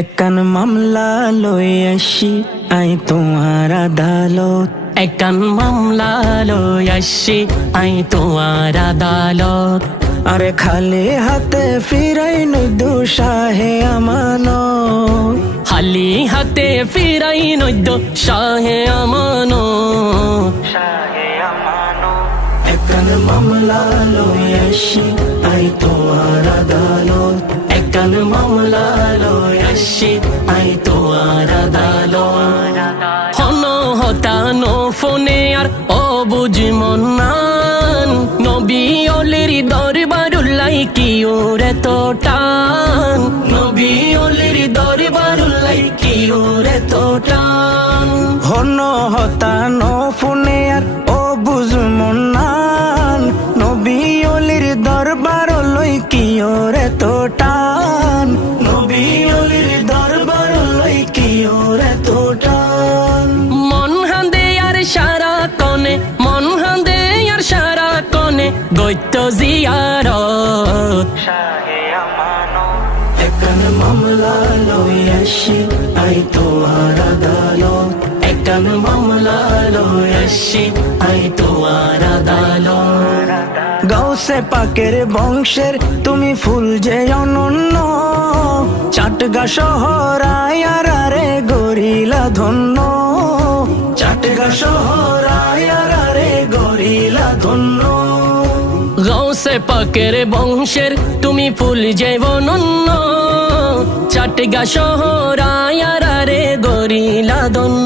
একখান মামলা লই আসি আই তোমার আদালত। একখান মামলা লই আসি আই তোমার আদালত। আরে খালি হাতে ফিরাই নই দুঃসাহে আমানত। খালি হাতে ফিরাই নদ্য শাহে আমানত। একখান মামলা লই আসি আই তোমার আদালত। একখান মামলা লই আসি আই তোমার আদালত। হন হতানো ফোনে আর অবুঝ মন্নান, নবী অলির দরবারুল্লাই কি ওরে তো টান। নবী অলির দরবারুল্লাই কি ওরে তো টান। হন হতানো ফোনে আর ও বুঝমন নান, নবী অলির দরবার লই কি ওরে তো টান। নবী অলির দরবার লই কি ওরে তো টান। মন হান্দে আর সারা কনে, মন হান্দে আর সারা কনে গৈত্য জিয়ারত। একখান মামলা লই আসি আই তোমার আদালত। একখান মামলা লই আসি আই তোমার আদালত। গাউসে পাকের বংশের তুমি ফুল যে অনন্য, চাটগা শহর আয়ার রে গরিলা ধন্য। চাটগা শহর আয়ার রে গরিলা ধন্য। গৌসে পাকের বংশের তুমি ফুল যে অনন্য, চাটগা শহর আয়ার রে গরিলা ধন্য।